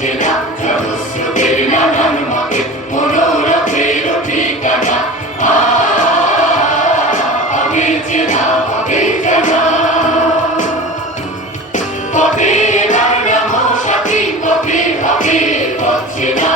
পাচ্ছে না জলস্রোতের নানান মতে মনোরথের ঠিকানা হবে চেনা হবে জানা পথে এবার নামো সাথী পথে হবে পথ চেনা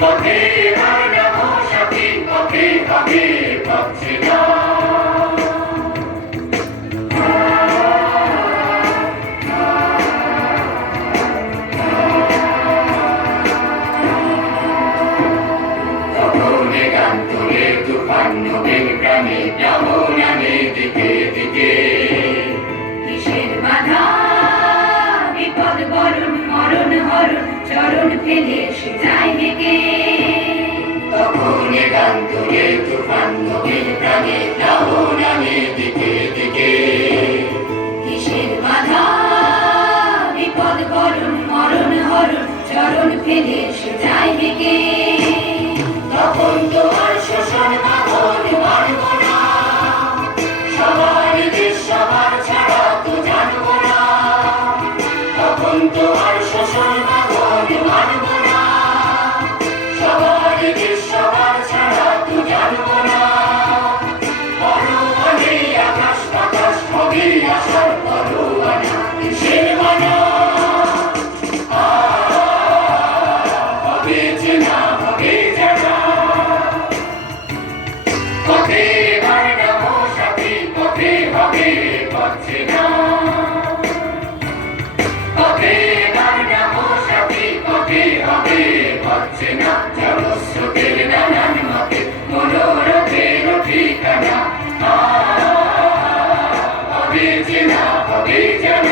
পথে এবার নামো সাথী পথে হবে পথ চেনা তখনে গান তোলে তুফান নবীন প্রাণে যাবো নামে দিকে দিকে কিসের বাধা বিপদ বরণ মরণ হরণ চরণ ফেলে সে যায় হেগে তখনে গান তোলে তুফান নবীন প্রাণে যাবো নামে দিকে দিকে কিসের বাধা বিপদ বরণ মরণ হরণ চরণ ফেলে সে যায় হেগে তখন তো আর শোষণ বাঁধন মানব না সবার দেশ সবার ছাড়া তো জানবো না তখন তো আর শোষণ বাঁধন মানব না সবার দেশ সবার ছাড়া তো জানবো না পরোয়ানে আকাশ বাতাস হবে আসার পরোয়ানা কিসের মানা হবে চেনা হবে জানা পথে এবার নামো সাথী পথে হবে পথ চেনা পথে এবার নামো সাথী পথে হবে পথ চেনা জলস্রোতের নানান মতে মনোরথের ঠিকানা হবে চেনা হবে জানা